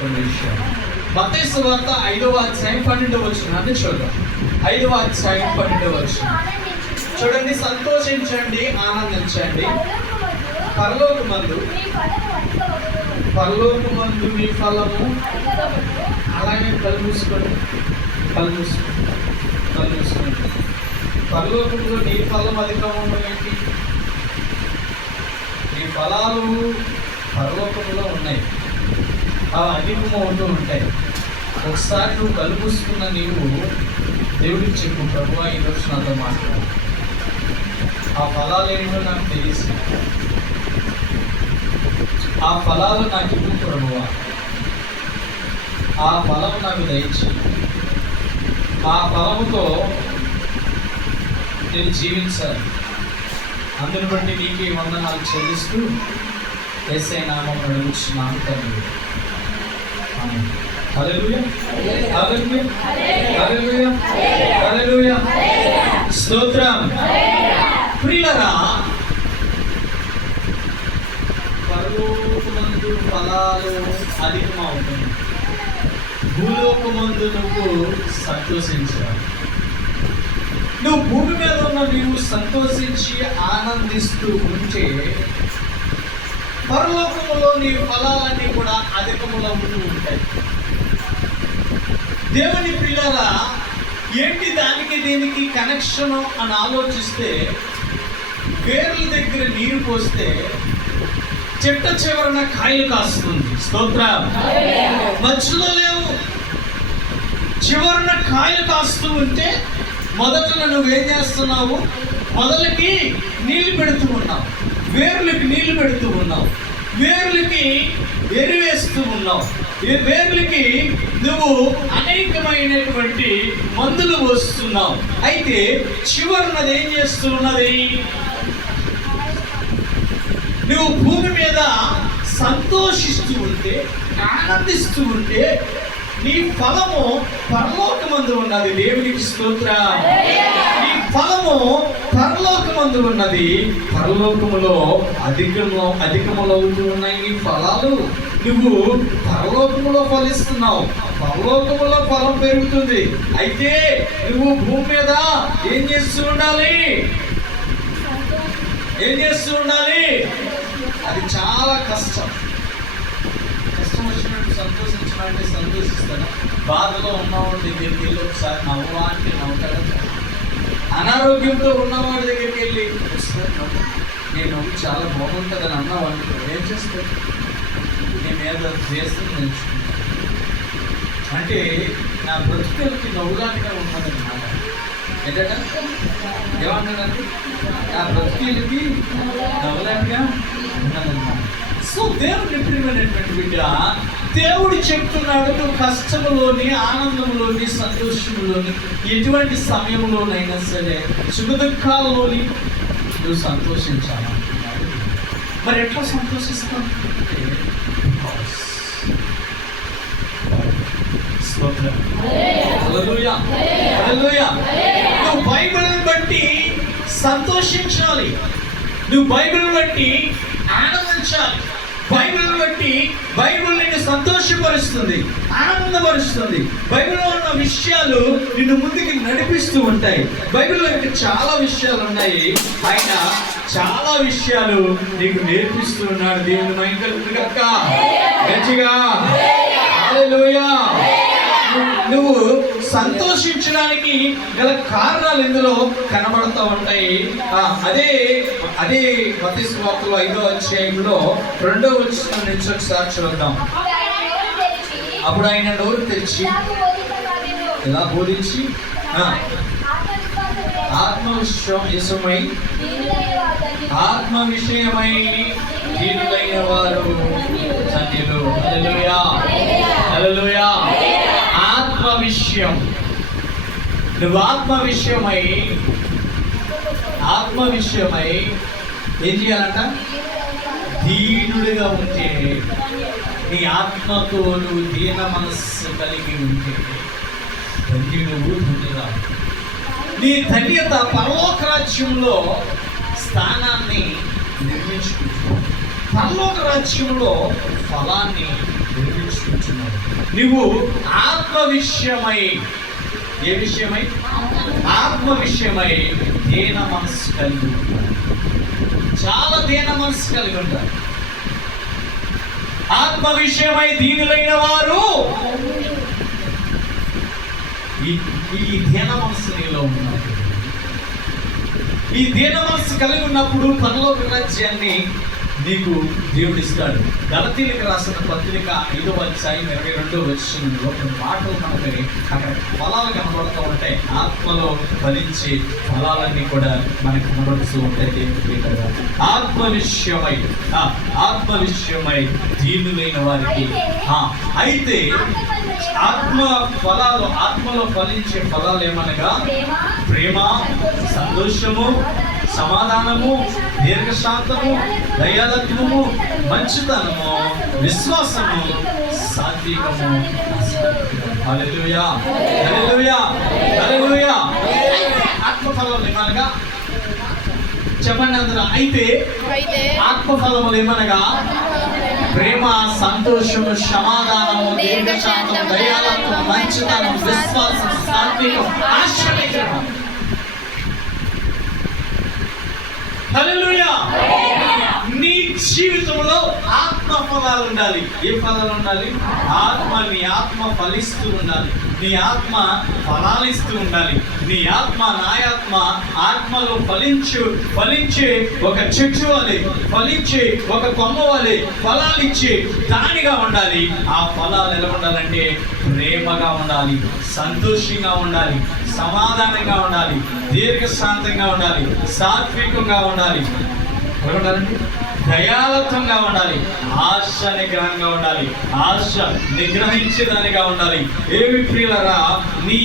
కొన్ని విషయాలు వార్త ఐదవ అధ్యాయం పన్నెండవ వచ్చిన అంటే చూద్దాం ఐదవ అధ్యాయం పన్నెండవ వచ్చిన చూడండి సంతోషించండి ఆనందించండి. పరలోక మందు పరలోక మందు మీ ఫలము. అలాగే కళ్ళు మూసుకోండి. కళ్ళు పరలోకంలో నీ ఫలం అధికం ఏంటి? నీ ఫలాలు పరలోకంలో ఉన్నాయి. అవి అధికము ఉంటూ ఉంటాయి. ఒకసారి నువ్వు కలుపుస్తున్న నీవు దేవుడికి చెప్పు ప్రభు ఈరోజు నాతో మాట్లాడు. ఆ ఫలాలు ఏంటో నాకు తెలిసి ఆ ఫలాలు నాకు ఇవ్వు ప్రభువా ఆ ఫలం నాకు దయచి ఆ ఫలముతో నేను జీవించాలి. అందుని బట్టి నీకు వందనాలు చెల్లిస్తూ ఎస్ఐ నామం అడుగుతున్నాను తండ్రి ఆమేన్. హల్లెలూయా హల్లెలూయా హల్లెలూయా హల్లెలూయా స్తోత్రం. ప్రియులరా పరలోకమందు ఫలాలు అధికమవుతుంది. భూలోకమందు నువ్వు సంతోషించాలి నువ్వు భూమి మీద ఉన్న నీవు సంతోషించి ఆనందిస్తూ ఉంటే పరలోకములో నీ ఫలాలన్నీ కూడా అధికములవుతూ ఉంటాయి. దేవుని పిల్లరా ఏంటి దానికి దీనికి కనెక్షను అని ఆలోచిస్తే వేర్ల దగ్గర నీరు పోస్తే చెట్ట చివరన కాయలు కాస్తుంది. స్తోత్ర. మధ్యలో లేవు. చివరన కాయలు కాస్తూ ఉంటే మొదట నువ్వేం చేస్తున్నావు? మొదలకి నీళ్ళు పెడుతూ ఉన్నావు. వేర్లకి నీళ్ళు పెడుతూ ఉన్నావు. వేర్లకి ఎరివేస్తూ ఉన్నావు. ఈ వేర్లకి నువ్వు అనేకమైనటువంటి మందులు వస్తున్నావు అయితే చివరినది ఏం చేస్తూ ఉన్నది నువ్వు భూమి మీద సంతోషిస్తూ ఉంటే ఆనందిస్తూ ఉంటే నీ ఫలము పరలోకమందు ఉన్నది. దేవునికి స్తోత్ర. ఫలము పరలోకమందు ఉన్నది పరలోకములో అధికము అధికములవుతూ ఉన్నాయి నీ ఫలాలు. నువ్వు పరలోకములో ఫలిస్తున్నావు. పరలోకములో ఫలం పెరుగుతుంది. అయితే నువ్వు భూమి మీద ఏం చేస్తూ ఉండాలి? ఏం చేస్తూ ఉండాలి? అది చాలా కష్టం. కష్టం వచ్చినట్టు సంతోషించడానికి సంతోషిస్తాను. బాధలో ఉన్నవాడి దగ్గరికి వెళ్ళి ఒకసారి నవ్వా అంటే నవ్వుతాడు అనారోగ్యంతో ఉన్నవాడి దగ్గరికి వెళ్ళి నేను చాలా బాగుంటుందని అన్నావు అనుకో ఏం చేస్తాను నీ మీద చేస్తుంది నేర్చుకుంటా అంటే నా బ్రతుకులకి నవ్వులాంటిగా ఉన్నదన్నమాట. ఏంటంటే ఏమంటాడంటే నా బ్రతుకులకి నవ్వులాంటిగా ఉన్నదన్నమాట. సో దేవుడు ప్రియమైనటువంటి బిడ్డ దేవుడు చెప్తున్నాడు నువ్వు కష్టంలోని ఆనందంలోని సంతోషంలోని ఎటువంటి సమయంలోనైనా సరే సుఖ దుఃఖాలలోని నువ్వు సంతోషించాలంటున్నాడు మరి ఎట్లా సంతోషిస్తావు నువ్వు బైబిల్ని బట్టి సంతోషించాలి. నువ్వు బైబిల్ని బట్టి ఆనందించాలి. బైబిల్ బట్టి బైబిల్ నిన్ను సంతోషపరుస్తుంది ఆనందపరుస్తుంది. బైబిల్లో ఉన్న విషయాలు నిన్ను ముందుకు నడిపిస్తూ ఉంటాయి. బైబిల్లో ఇంకా చాలా విషయాలు ఉన్నాయి. ఆయన చాలా విషయాలు నీకు నేర్పిస్తూ ఉన్నాడు దేవుని మైంకలు కక్క గట్టిగా. నువ్వు సంతోషించడానికి గల కారణాలు ఇందులో కనబడుతూ ఉంటాయి. అదే అదే మతి వార్తలో ఐదో అధ్యాయంలో రెండో వచ్చిన నుంచి ఒకసారి చూద్దాం. అప్పుడు ఆయన నోరు తెరిచి ఇలా బోధించి? ఆ, ఆత్మవిశ్వం ఆత్మ విషయమై దీనులైన వారు ధన్యులు అలలుయా అలలుయా ఆత్మ విషయం నువ్వు ఆత్మ విషయమై ఆత్మ విషయమై ఏం చేయాలంట? దీనుడిగా ఉంటే నీ ఆత్మతో నువ్వు దీన మనస్సు కలిగి ఉంటే ధన్యుడు ధన్యురా నీ ధన్యత పరలోక రాజ్యంలో స్థానాన్ని నిర్మించుకుంటున్నావు. పరలోక రాజ్యంలో ఫలాన్ని నువ్వు ఆత్మ విషయమై ఏ విషయమై? ఆత్మ విషయమై దీన మనస్సు కలిగి చాలా దీన మనస్సు కలిగి ఉంటారు ఆత్మ విషయమై దీనులైన వారు ఈ ఈ దీన మనస్సు నీలో ఉన్నారు ఈ దీన మనస్సు కలిగి ఉన్నప్పుడు పరలోక రాజ్యాన్ని నీకు దేవుడు ఇస్తాడు గలతీలకు రాసిన పత్రిక ఐదో అధ్యాయం ఇరవై రెండో వచ్చిందో కొన్ని మాటలు మనకి అక్కడ ఫలాలు కనబడుతూ ఉంటాయి. ఆత్మలో ఫలించే ఫలాలన్నీ కూడా మనకు కనబడుతూ ఉంటాయి దేవుని బిడ్డగా. ఆత్మ విషయమై ఆత్మ విషయమై దీనులైన వారికి అయితే ఆత్మ ఫలాలు ఆత్మలో ఫలించే ఫలాలు ఏమనగా? ప్రేమ సంతోషము సమాధానము దీర్ఘశాంతము దయాలత్వము మంచితనము విశ్వాసము సాత్వికము. హల్లెలూయా హల్లెలూయా హల్లెలూయా. ఆత్మఫలం ఏమనగా చెప్పండి అందరూ. అయితే అయితే ఆత్మఫలములు ఏమనగా ప్రేమ సంతోషము సమాధానము దీర్ఘశాంతం దయాలత్వం మంచితనం విశ్వాసం సాత్వికం ఆశ్చర్యకరం హల్లెలూయా నీ జీవితంలో ఆత్మ ఫలాలు ఉండాలి. ఏ ఫలాలు ఉండాలి? ఆత్మ నీ ఆత్మ ఫలిస్తూ ఉండాలి. నీ ఆత్మ ఫలాలిస్తూ ఉండాలి. నీ ఆత్మ నా ఆత్మ ఆత్మలో ఫలించు ఫలించే ఒక చెట్టు వలె ఫలించే ఒక కొమ్మ వలె ఫలాలిచ్చే దానిగా ఉండాలి. ఆ ఫలాలు ఎలా ఉండాలంటే ప్రేమగా ఉండాలి సంతోషంగా ఉండాలి సమాధానంగా ఉండాలి దీర్ఘశాంతంగా ఉండాలి సాత్వికంగా ఉండాలి. ఎలా దయాలత్వంగా ఉండాలి ఆశ నిగ్రహంగా ఉండాలి ఆశ నిగ్రహించేదానిగా ఉండాలి. ఏమి ప్రియులరా నీ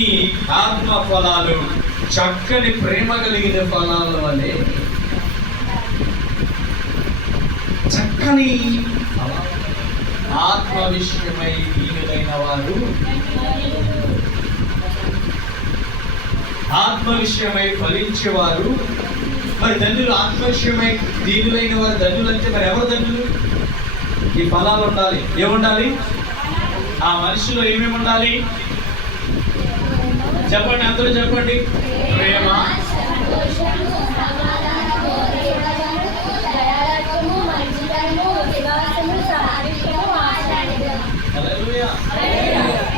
ఆత్మ ఫలాలు చక్కని ప్రేమ కలిగిన ఫలాల వలె చక్కని ఆత్మ విషయమై దీనులైన వారు ఆత్మ విషయమై ఫలించేవారు. మరి ధన్యులు ఆత్మ విషయమై దీనులైన వారు ధన్యులు అంటే మరి ఎవరు ధన్యులు? ఈ ఫలాలు ఉండాలి. ఏముండాలి? ఆ మనిషిలో ఏమేమి ఉండాలి? చెప్పండి అందరూ చెప్పండి. ప్రేమ.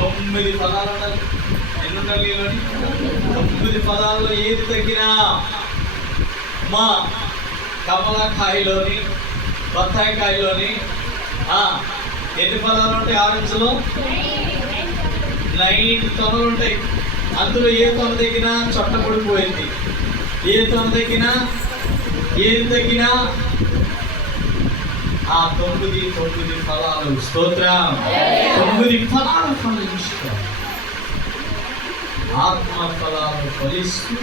తొమ్మిది పదాలు ఉండాలి. తొమ్మిది పదాల్లో ఏది తగ్గినా మా కమలకాయలోని బత్తాయికాయలోని ఎన్ని పదాలు ఉంటాయి? ఆరెంజ్లో నైన్ తొనలు ఉంటాయి. అందులో ఏ తొన తగ్గినా చొట్ట పడిపోయింది. ఏ తొన తగ్గినా ఏది తగ్గినా ఆ తొమ్మిది తొమ్మిది ఫలాలు స్తోత్రం. తొమ్మిది ఫలాలు ఫలించుకోవాలి. ఆత్మ ఫలాలు ఫలిస్తూ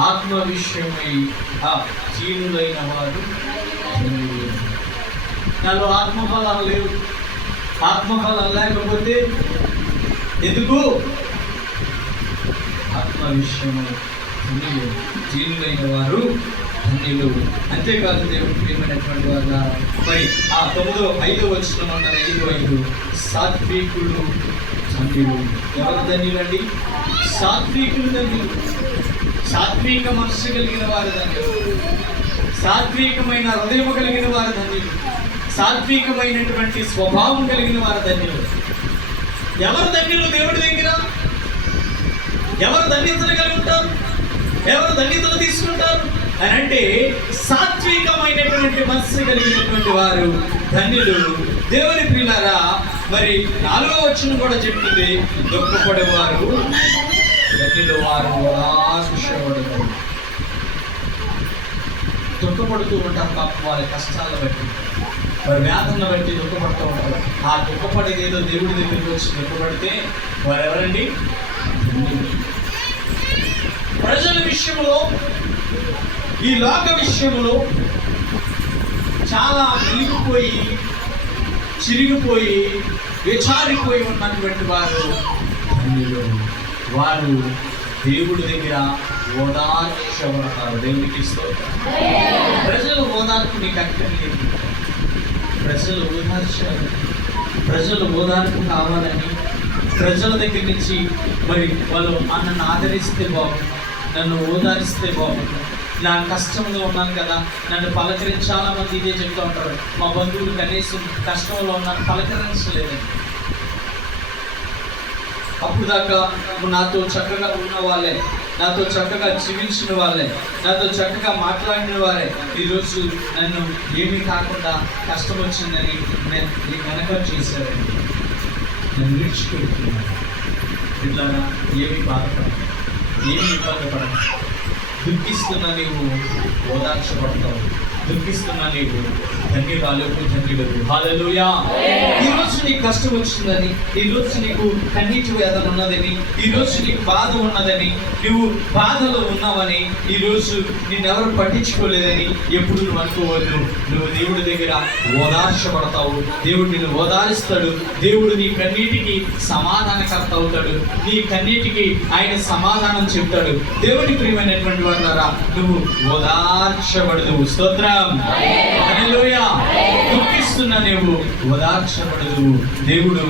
ఆత్మ విషయమై ఆ జీవులైన వారు నాలో ఆత్మఫలాలు లేవు ఆత్మ లేకపోతే ఎందుకు? ఆత్మ విషయమై ధన్యులు జీవులైన వారు ధన్యులు అంతేకాదు దేవుడు ప్రియమైనటువంటి వాళ్ళ మరి ఆ తొమ్మిదో ఐదో వచ్చిన ఐదు ఐదు సాత్వికులు ఎవరు ధన్యులండి. సాత్వికులు ధన్యులు. సాత్విక మనస్సు కలిగిన వారు ధన్యులు. సాత్వికమైన హృదయం కలిగిన వారు ధన్యులు. సాత్వికమైనటువంటి స్వభావం కలిగిన వారు ధన్యులు. ఎవరు ధన్యులు దేవుడి దగ్గర? ఎవరు ధన్యతలు కలిగి ఉంటారు? ఎవరు ధన్యతలు తీసుకుంటారు? అని అంటే సాత్వికమైనటువంటి మనస్సు కలిగినటువంటి వారు ధన్యులు. దేవుని పిల్లరా మరి నాలుగో వచ్చిన కూడా చెప్తుంది దుఃఖపడేవారు ధన్యులు వారు ఆశిషపడతారు దుఃఖపడుతూ ఉంటారు పాప వారి కష్టాలను బట్టి. వారి వ్యాధులను బట్టి దుఃఖపడుతూ ఉంటారు. ఆ దుఃఖపడేది ఏదో దేవుడి దగ్గరికి వచ్చి దుఃఖపడితే వారు ఎవరండి? ప్రజల విషయంలో ఈ లోక విషయంలో చాలా వెలిగిపోయి చిరిగిపోయి విచారిపోయి ఉన్నటువంటి వారు వారు దేవుడి దగ్గర ఓదార్చబడతారు. దేవునికి ప్రజలు ఓదార్పు నీకు అక్కర్లేదు ప్రజలు ఓదార్చాలి ప్రజలు ఓదార్పు కావాలని ప్రజల దగ్గర నుంచి మరి వాళ్ళు నన్ను ఆదరిస్తే బాగుంది నన్ను ఓదారిస్తే బాగుంది నా కష్టంలో ఉన్నాను కదా నన్ను పలకరించి మంది ఇదే చెప్తూ ఉంటారు. మా బంధువులు కనీసం కష్టంలో ఉన్నాను పలకరించలేదండి అప్పుడు దాకా నాతో చక్కగా ఉన్న వాళ్ళే నాతో చక్కగా జీవించిన వాళ్ళే నాతో చక్కగా మాట్లాడిన వారే. ఈరోజు నన్ను ఏమీ కాకుండా కష్టం వచ్చిందని నేను వెనక చేశారండి నన్ను విడిచిపెడుతున్నాను. ఇట్లా ఏమీ బాధపడ ఏమీ ఇబ్బంది పడదు దుఃఖిస్తున్న నీవు ఓదార్చబడతావు దుఃఖిస్తున్నా నీవు. ధన్యురాలకు ధన్యుడు హాలలుయా. ఈ రోజు నీకు కష్టం వచ్చిందని ఈ రోజు నీకు కన్నీటి వేదన ఉన్నదని ఈ రోజు నీకు బాధ ఉన్నదని నువ్వు బాధలో ఉన్నావని ఈ రోజు నిన్నెవరు పట్టించుకోలేదని ఎప్పుడు నువ్వు అనుకోవద్దు. నువ్వు దేవుడి దగ్గర ఓదార్చబడతావు. దేవుడు నిన్ను ఓదారుస్తాడు. దేవుడు నీ కన్నీటికి సమాధానకర్త అవుతాడు. నీ కన్నీటికి ఆయన సమాధానం చెప్తాడు. దేవుడి ప్రియమైనటువంటి వాళ్ళారా నువ్వు ఓదార్చబడదు. స్తోత్ర. హల్లెలూయా. దుఃఖిస్తున్న నువ్వు ఓదార్చబడదు దేవుడు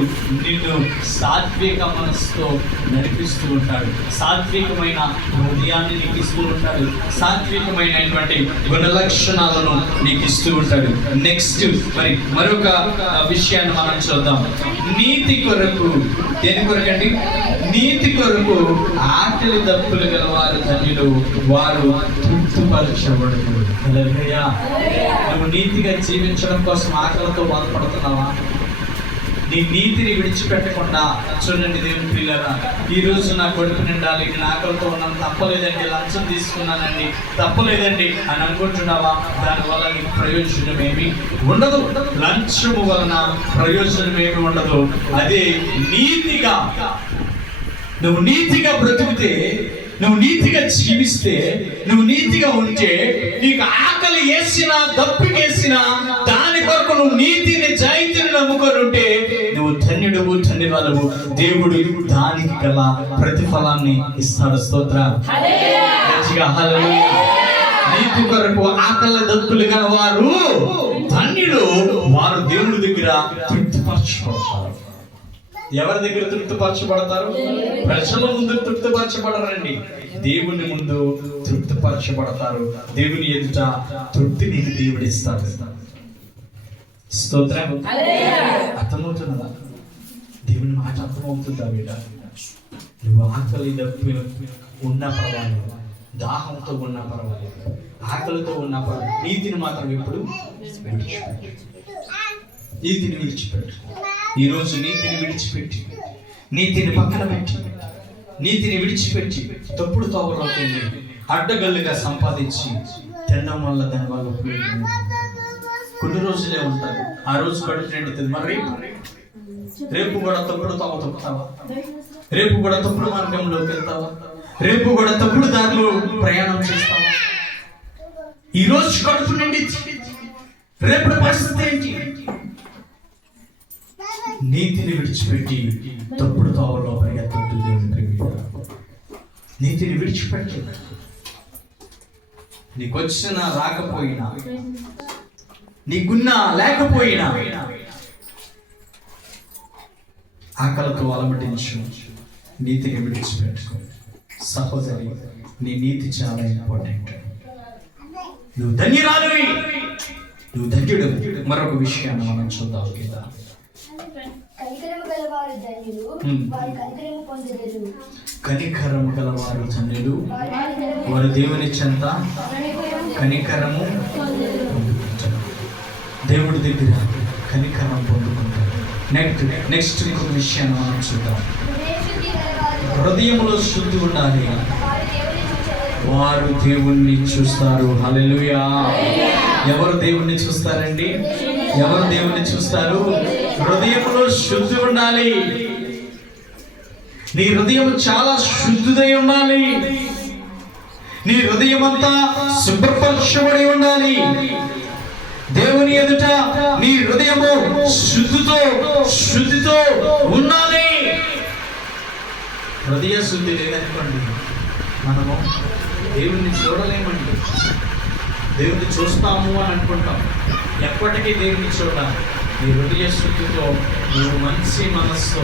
నిన్ను సాత్విక మనసుతో నడిపిస్తూ ఉంటాడు. సాత్వికమైన హృదయాన్ని నీకు ఇస్తూ ఉంటాడు. సాత్వికమైనటువంటి గుణలక్షణాలను నీకు ఇస్తూ ఉంటాడు. నెక్స్ట్ మరి మరొక విషయాన్ని మనం చూద్దాం. నీతి కొరకు దేని కొరకండి? నీతి కొరకు ఆకలి దప్పులు గల వారు ధన్యులు. వారు తృప్తిపరచబడుతుంది హల్లెలూయా. నువ్వు నీతిగా జీవించడం కోసం ఆకలితో బాధపడుతున్నావా? నీ నీతిని విడిచిపెట్టకుండా చూడండి దేవుని పిల్లరా ఈరోజు నా కొడుకు నిండాలి నేను ఆకలితో ఉన్నాను. తప్పలేదండి లంచం తీసుకున్నానండి. తప్పలేదండి అని అనుకుంటున్నావా? దానివల్ల నీకు ప్రయోజనం ఏమి ఉండదు. లంచము వలన ప్రయోజనం ఏమి ఉండదు. అదే నీతిగా నువ్వు నీతిగా బ్రతికితే నువ్వు నీతిగా జీవిస్తే నువ్వు నీతిగా ఉంటే నీకు ఆకలి వేసినా దప్పికేసినా దాని కొరకు నువ్వు నీతిని జాయితీని నమ్ముకొని ఉంటే నువ్వు ధన్యుడువు ధన్యవాదము. దేవుడు దానికి గల ప్రతిఫలాన్ని ఇస్తాడు. స్తోత్ర నీతి కొరకు ఆకలి దప్పులు గల వారు ధన్యుడు వారు దేవుడి దగ్గర తృప్తిపరచుకుంటారు ఎవరి దగ్గర తృప్తిపరచబడతారు? ప్రజల ముందు తృప్తిపరచబడరండి. దేవుని ముందు తృప్తిపరచబడతారు. దేవుని ఎదుట తృప్తి నీకు దేవుడు ఇస్తాడు స్తోత్రం అర్థమవుతున్నదా దేవుని మాట అర్థమవుతుందా బిడ్డ నువ్వు ఆకలి ఉన్నా పర్వాలేదు. దాహంతో ఉన్నా పర్వాలేదు. ఆకలితో ఉన్నా పర్వాలేదు. నీతిని మాత్రం ఎప్పుడు విడిచిపెట్టు నీతిని విడిచిపెట్టు ఈరోజు నీతిని విడిచిపెట్టి నీతిని పక్కన పెట్టి నీతిని విడిచిపెట్టి తప్పుడు తోవలోకి అడ్డగల్లుగా సంపాదించి తినడం వల్ల దాని వల్ల ఉపయోగం కొన్ని రోజులే ఉంటారు ఆ రోజు కడుపు నిండుతుంది. మరి రేపు? రేపు కూడా తప్పుడు తోవ తొక్కుతావా? రేపు కూడా తప్పుడు మార్గంలోకి వెళ్తావా? రేపు కూడా తప్పుడు దారిలో ప్రయాణం చేస్తావా? ఈ రోజు కడుపు నిండి రేపు పరిస్థితి ఏంటి? నీతిని విడిచిపెట్టి తప్పుడు తోవలో పరిగెత్తొద్దు దేవుని ప్రేమికులారా. నీతిని విడిచిపెట్టి. నీకు వచ్చినా రాకపోయినా నీకున్నా లేకపోయినా ఆకలితో అలమటించు. నీతిని విడిచిపెట్టుకో. సహోదరి నీ నీతి చాలా ఇంపార్టెంట్. నువ్వు ధన్యురాలువి. నువ్వు ధన్యుడు. మరొక విషయాన్ని మనం చూద్దాం గీత. కనికరము గలవారు ధన్యులు. వారు కనికరము పొందెదరు. కనికరము గలవారు ధన్యులు. వారు దేవుని చెంత. కనికరము దేవుడి దగ్గర కనికరం పొందుకుంటారు. నెక్స్ట్ నెక్స్ట్ ఇంకొక విషయాన్ని మనం చూద్దాం. హృదయంలో శుద్ధి ఉండాలి. వారు దేవుణ్ణి చూస్తారు. హల్లెలూయా ఎవరు దేవుణ్ణి చూస్తారండి? ఎవరు దేవుణ్ణి చూస్తారు? హృదయంలో శుద్ధి ఉండాలి. నీ హృదయం చాలా శుద్ధిదై ఉండాలి. నీ హృదయం అంతా శుభ్రపరచబడి ఉండాలి. దేవుని ఎదుట నీ హృదయము శుద్ధితో శుద్ధితో ఉండాలి. హృదయ శుద్ధి లేదనుకోండి మనము దేవుణ్ణి చూడలేమండి. దేవుణ్ణి చూస్తాము అని అనుకుంటాం. ఎప్పటికీ దేవుణ్ణి చూడాలి. నీ హృదయ శుద్ధితో నువ్వు మంచి మనస్సు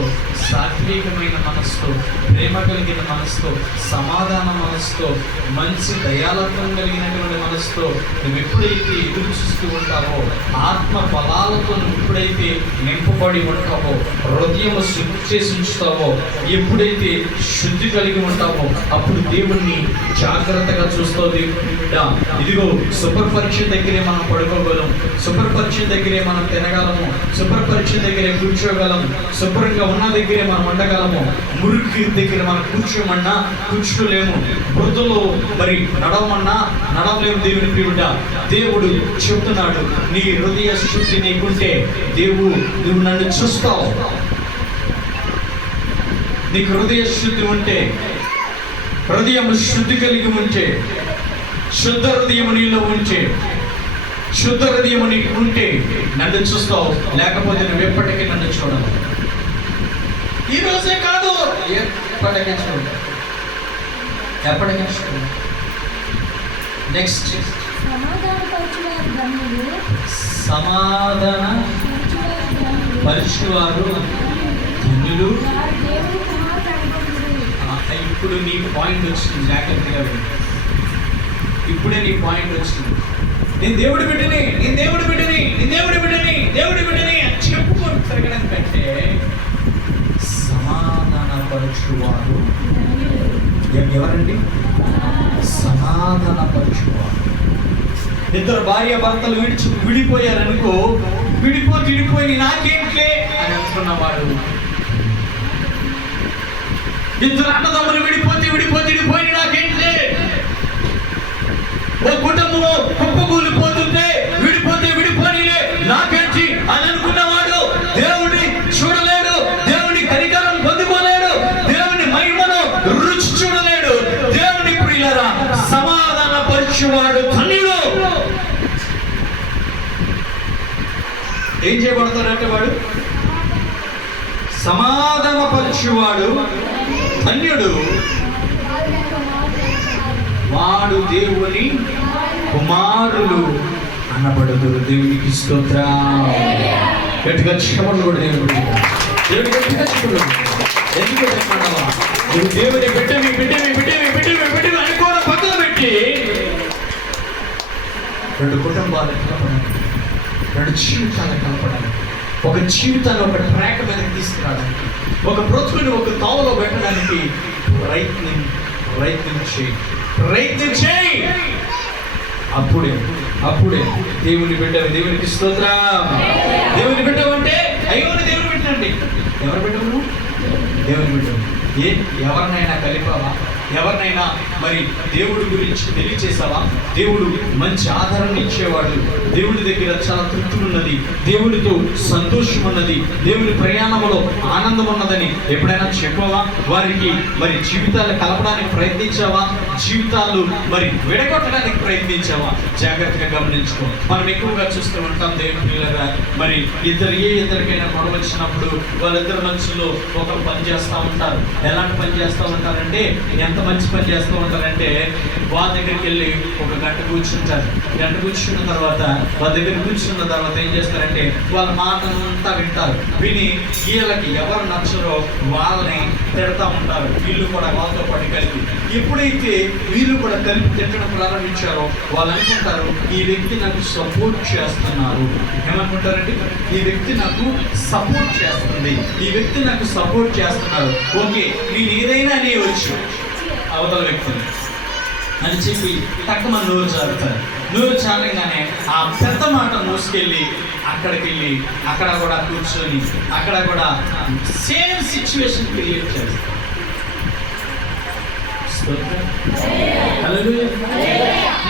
సాత్వికమైన మనస్సుతో ప్రేమ కలిగిన మనస్సుతో సమాధాన మనస్సుతో మంచి దయాలత్వం కలిగినటువంటి మనస్సుతో నువ్వు ఎప్పుడైతే ఎదురు చూస్తూ ఉంటావో ఆత్మ ఫలాలతో నువ్వు ఎప్పుడైతే నింపబడి ఉంటావో హృదయం శుద్ధి చేసి ఉంచుతావో ఎప్పుడైతే శుద్ధి కలిగి ఉంటావో అప్పుడు దేవుణ్ణి జాగ్రత్తగా చూస్తావు ఇదిగో సూపర్ పరీక్ష దగ్గరే మనం పడుకోగలం. సూపర్ పరీక్ష దగ్గరే మనం తినగలము. సూపర్ పరీక్ష దగ్గరే కూర్చోగలం. శుభ్రంగా ఉన్న దగ్గరే మనం ఉండగలము మురికి దగ్గర మనం కూర్చోమన్నా కూర్చోలేము మృతులు మరి నడవమన్నా నడవలేము దేవుని ప్రియుడ. దేవుడు చెబుతున్నాడు నీ హృదయ శుద్ధి నీకుంటే దేవుడు నువ్వు నన్ను చూస్తావు. నీకు హృదయ శుద్ధి ఉంటే హృదయం శుద్ధి కలిగి ఉంటే శుద్ధ హృదయం నీలో ఉంచే శుద్ధ హృదయం నీకు ఉంటే నన్ను చూస్తావు లేకపోతే నువ్వు ఎప్పటికీ నన్ను చూడవు. ఈ రోజే కాదు ఎప్పటికీ చూడవు. ఎప్పటికీ చూడవు. నెక్స్ట్ సమాధాన పరచువారు ధనులు ఇప్పుడు నీ పాయింట్ వచ్చింది జాగ్రత్తగా ఇప్పుడే నీ పాయింట్ వచ్చింది. నేను దేవుడి బిడ్డని నేను దేవుడి బిడ్డని నేను దేవుడి బిడ్డని దేవుడి బిడ్డని అని చెప్పుకొని తిరగడం కంటే సమాధానపరచువారు ఎ- ఎవరండి? సమాధానపరచువారు ఇద్దరు భార్య భర్తలు విడిచి విడిపోయారనుకో విడిపో విడిపోయి నాకేంట్లే అని అనుకున్నవాడు ఇద్దరు అన్నదమ్ములు విడిపోతే విడిపోతే విడిపోయి ఓ కుటుంబము కుప్పకూలిపోతుంటే విడిపోతే విడిపోనిలే. నాకేంటి అని అనుకున్నవాడు దేవుడి చూడలేడు దేవుని కనికరం పొందుకోలేడు దేవుని మహిమను రుచి చూడలేడు. దేవుని ప్రియులరా సమాధాన పరిచేవాడు ధన్యుడు. ఏం చేయబడతాడంటే వాడు? సమాధాన పరిచేవాడు ధన్యుడు. వాడు దేవుని కుమారులు అనబడుతురు దేవునికి స్తోత్ర. గట్టిగా క్షమలు కూడా దేవుడు దేవుని గట్టిగా క్షమలు ఎందుకంటే చెప్పమంటావా నువ్వు దేవుని బిడ్డవి బిడ్డవి బిడ్డవి బిడ్డవి బిడ్డవి అనుకోవడం పక్కన పెట్టి రెండు కుటుంబాలు కలపడానికి రెండు జీవితాలు కలపడానికి ఒక జీవితాన్ని ఒక ట్రాక్ మీదకి తీసుకురావడానికి ఒక బ్రతుకుని ఒక తావులో పెట్టడానికి ప్రయత్నం ప్రయత్నం చేయి ప్రయత్నం చేయి అప్పుడే అప్పుడే దేవుని బిడ్డ దేవునికి స్తోత్రం. దేవుని బిడ్డ అంటే అయ్యో దేవుని అండి ఎవరు బిడ్డవు దేవుని బిడ్డ ఏ ఎవరినైనా కలిపావా? ఎవరినైనా మరి దేవుడి గురించి తెలియచేసావా? దేవుడు మంచి ఆదరణ ఇచ్చేవాడు. దేవుడి దగ్గర చాలా తృప్తి ఉన్నది. దేవుడితో సంతోషం ఉన్నది. దేవుని ప్రయాణంలో ఆనందం ఉన్నదని ఎప్పుడైనా చెప్పావా? వారికి మరి జీవితాలు కలపడానికి ప్రయత్నించావా? జీవితాలు మరి విడగొట్టడానికి ప్రయత్నించావా? జాగ్రత్తగా గమనించుకో. మనం ఎక్కువగా చూస్తూ ఉంటాం దేవుని పిల్లగా మరి ఇద్దరు ఏ ఇద్దరికైనా గొడవ వచ్చినప్పుడు వాళ్ళిద్దరు మనుషుల్లో ఒకరు పని చేస్తూ ఉంటారు. ఎలాంటి పని చేస్తూ ఉంటారంటే ఎంత మంచి పని చేస్తూ ఉంటారంటే వాళ్ళ దగ్గరికి వెళ్ళి ఒక గంట కూర్చుంటారు. గంట కూర్చున్న తర్వాత వాళ్ళ దగ్గర కూర్చున్న తర్వాత ఏం చేస్తారంటే వాళ్ళ మాటలంతా వింటారు. విని వీళ్ళకి ఎవరు నచ్చరో వాళ్ళని తిడతా ఉంటారు. వీళ్ళు కూడా వాళ్ళతో పాటు కలిపి. ఎప్పుడైతే వీళ్ళు కూడా కలిపి తిట్టడం ప్రారంభించారో వాళ్ళు అనుకుంటారు ఈ వ్యక్తి నాకు సపోర్ట్ చేస్తున్నారు ఏమనుకుంటారంటే ఈ వ్యక్తి నాకు సపోర్ట్ చేస్తుంది. ఈ వ్యక్తి నాకు సపోర్ట్ చేస్తున్నారు ఓకే నేను ఏదైనా అనేవచ్చు అవతల వ్యక్తిని. అని చెప్పి తక్కువ నూరు జారుతారు. నూరు చాలంగానే ఆ పెద్ద మాట మోసుకెళ్ళి అక్కడికి వెళ్ళి అక్కడ కూడా కూర్చొని అక్కడ కూడా సేమ్ సిచ్యువేషన్ క్రియేట్ చేస్తారు.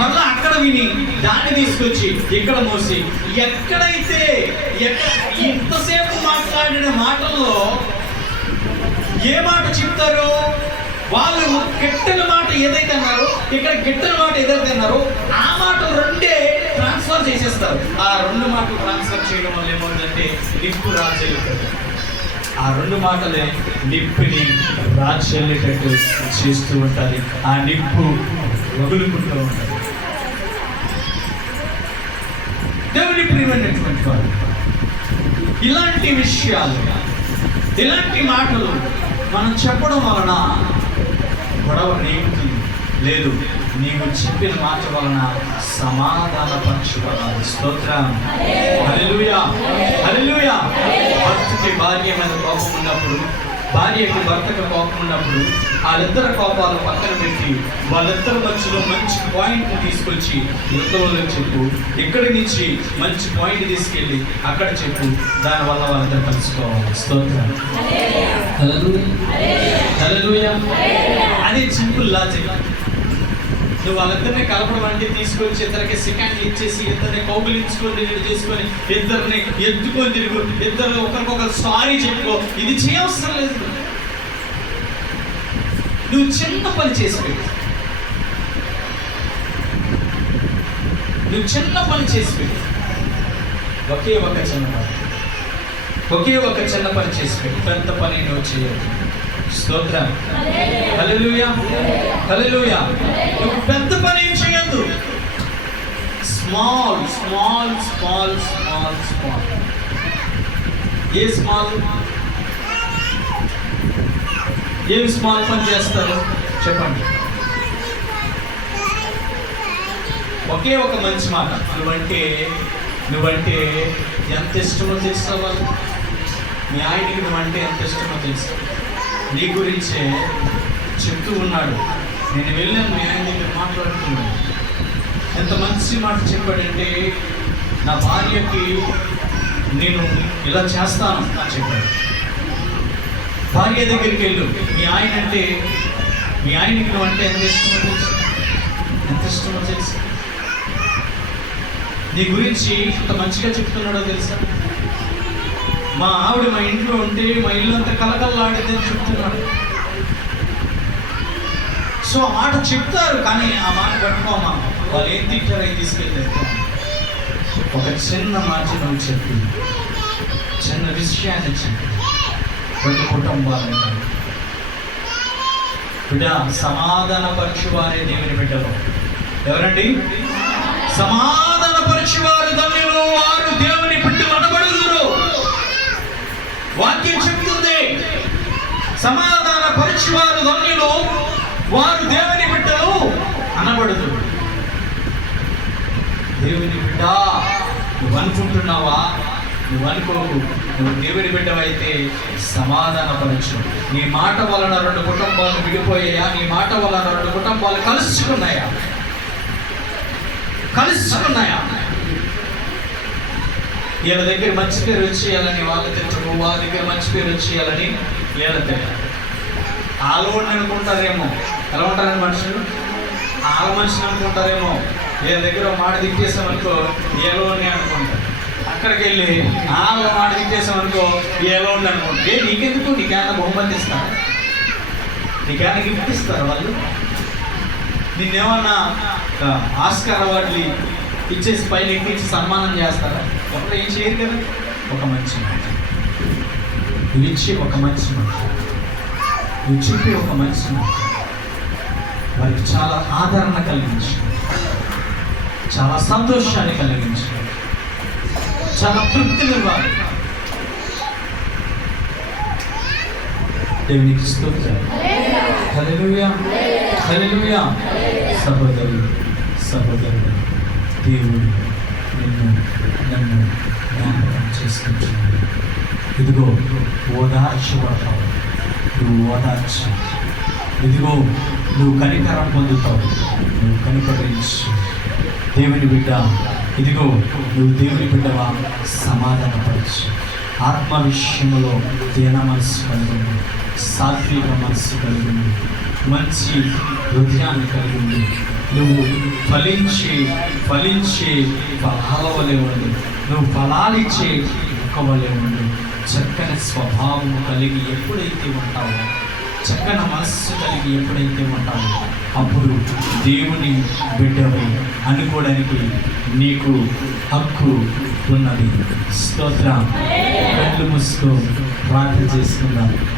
మళ్ళా అక్కడ విని దాన్ని తీసుకొచ్చి ఇక్కడ మోసి ఎక్కడైతే ఎక్కడ ఇంతసేపు మాట్లాడిన మాటల్లో ఏ మాట చెప్తారో వాళ్ళు గిట్టని మాట ఏదైతే అన్నారో ఇక్కడ గిట్టని మాట ఏదైతే అన్నారో ఆ మాట రెండే ట్రాన్స్ఫర్ చేసేస్తారు. ఆ రెండు మాటలు ట్రాన్స్ఫర్ చేయడం వల్ల ఏమవుతుందంటే నిప్పు రాజేలుతుంది ఆ రెండు మాటలే నిప్పుని రాజేళ్ళేటట్టు చేస్తూ ఉంటుంది ఆ నిప్పు రగులుకుంటూ ఉంటుంది దేవుని ప్రియమైనటువంటి వారు ఇలాంటి విషయాలు ఇలాంటి మాటలు మనం చెప్పడం వలన గొడవ రేగుతుంది లేదు. నీవు చెప్పిన మాట వలన సమాధాన పరచుకోవాలి స్తోత్రం. హల్లెలూయా హల్లెలూయా. భర్తకి భార్య మీద కోపం ఉన్నప్పుడు భార్యకి భర్తకి కోపం ఉన్నప్పుడు వాళ్ళిద్దరి కోపాలు పక్కన పెట్టి వాళ్ళిద్దరి మధ్యలో మంచి పాయింట్ తీసుకొచ్చి యుద్ధంలో చెప్పు ఇక్కడి నుంచి మంచి పాయింట్ తీసుకెళ్ళి అక్కడ చెప్పు దానివల్ల వాళ్ళిద్దరు కలుసుకోవాలి. స్తోత్రం. అది సింపుల్ లాజిక్ నువ్వు వాళ్ళిద్దరిని కలపడం అంటే తీసుకొచ్చి ఇద్దరికి సెకండ్ ఇచ్చేసి ఇద్దరిని కౌగులించుకొని చేసుకొని ఇద్దరిని ఎత్తుకొని తిరుగు. ఇద్దరు ఒకరికొకరు సారీ చెప్పుకో. ఇది చేయవసరం లేదు. నువ్వు చిన్న పని చేసి నువ్వు చిన్న పని చేసి ఒకే ఒక చిన్న పని. ఒకే ఒక చిన్న పని చేసి పెద్ద పని నువ్వు చేయదు స్తోత్రం. హల్లెలూయా హల్లెలూయా. నువ్వు పెద్ద పని ఏం చేయొద్దు small small small small small. ఏ స్మాల్? ఏమి స్మాల్ పని చేస్తారు? చెప్పండి. ఒకే ఒక మంచి మాట. నువ్వంటే నువ్వంటే ఎంత ఇష్టమో తెలుసా వాళ్ళు? మీ ఆయనకి నువ్వంటే ఎంత ఇష్టమో తెలుసు? నీ గురించే చెప్తూ ఉన్నాడు. నేను వెళ్ళాను మీ ఆయన దగ్గర మాట్లాడుతున్నాను. ఎంత మంచి మాట చెప్పాడంటే నా భార్యకి నేను ఇలా చేస్తాను అని చెప్పాడు. భార్య దగ్గరికి వెళ్ళు. మీ ఆయన అంటే మీ ఆయనకి నువ్వు అంటే ఎంత ఇష్టమో తెలుసు. ఎంత ఇష్టమో తెలుసు. నీ గురించి ఇంత మంచిగా చెప్తున్నాడో తెలుసా? మా ఆవిడ మా ఇంట్లో ఉంటే మా ఇల్లు అంతా కలకల్లాడిద్దని చెప్తున్నాడు. సో ఆ మాట చెప్తారు కానీ ఆ మాట పట్టుకోమా? వాళ్ళు ఏం తింటారో అవి ఒక చిన్న మాట నువ్వు చెప్పి చిన్న విషయాన్ని చెప్పి రెండు కుటుంబాలను బిడ్డ సమాధాన పరచువారే దేవుని బిడ్డలు. ఎవరండి? సమాధాన పరచువారు ధన్యులు వారు దేవుని సమాధాన పరచువారు ధన్యులు వారు దేవుని బిడ్డలు అనబడదు దేవుని బిడ్డ నువ్వు అనుకుంటున్నావా నువ్వు అనుకోకు నువ్వు దేవుని బిడ్డవైతే సమాధానపరచు నీ మాట వలన రెండు కుటుంబాలు విడిపోయాయా? నీ మాట వలన రెండు కుటుంబాలు కలుసుకున్నాయా? కలుసుకున్నాయా? వీళ్ళ దగ్గర మంచి పేరు వచ్చేయాలని వాళ్ళ తిట్టము వాళ్ళ దగ్గర మంచి పేరు వచ్చేయాలని వీళ్ళ దగ్గర. ఆలవాడిని అనుకుంటారేమో ఎలా ఉంటారని మనుషులు? ఆల మనిషిని అనుకుంటారేమో ఏ దగ్గర మాట దిక్కేసామనుకో ఏలోని అనుకుంటారు అక్కడికి వెళ్ళి ఆల మాట దిక్కేసామనుకో ఏలో ఉండి అనుకుంటారు ఏ నీకెందుకు? నీకేమైనా బహుమతి ఇస్తారు? నీకేమైనా గిఫ్ట్ ఇస్తారు వాళ్ళు? నిన్నేమన్నా ఆస్కార్ అవార్డులు ఇచ్చేసి పైన ఎక్కించి సన్మానం చేస్తారా? అప్పుడు ఏం చేయరు కదా? ఒక మంచి మాట. ఇచ్చి ఒక మంచి మాట. నువ్వు చెప్పే ఒక మంచి వారికి చాలా ఆదరణ కలిగించు చాలా సంతోషాన్ని కలిగించు చాలా తృప్తినివ్వాలి దేవునికి స్తోత్రం హల్లెలూయా. హల్లెలూయా. సహోదరు సహోదరుడు. దేవుడు నిన్ను నన్ను జ్ఞాపకం చేసుకుంటున్నాడు. ఇదిగో ఓదార్చబడతావు నువ్వు ఓదార్చు ఇదిగో నువ్వు కనికరం పొందుతావు. నువ్వు కనికరించు. దేవుని బిడ్డ ఇదిగో నువ్వు దేవుని బిడ్డవా సమాధానపరచు. ఆత్మ విషయంలో దీన మనసు కలిగి ఉంది సాత్విక మనసు కలిగి ఉంది మంచి హృదయాన్ని కలిగి ఉంది నువ్వు ఫలించి ఫలించే ఫలాల వలె నువ్వు ఫలాలిచ్చే ఒక వలె చక్కని స్వభావం కలిగి ఎప్పుడైతే ఉంటామో చక్కని మనస్సు కలిగి ఎప్పుడైతే ఉంటామో అప్పుడు దేవుని బిడ్డవై అనుకోవడానికి నీకు హక్కు ఉన్నది. స్తోత్రం. కళ్ళు మూసుకో. ప్రార్థన చేసుకుందాం.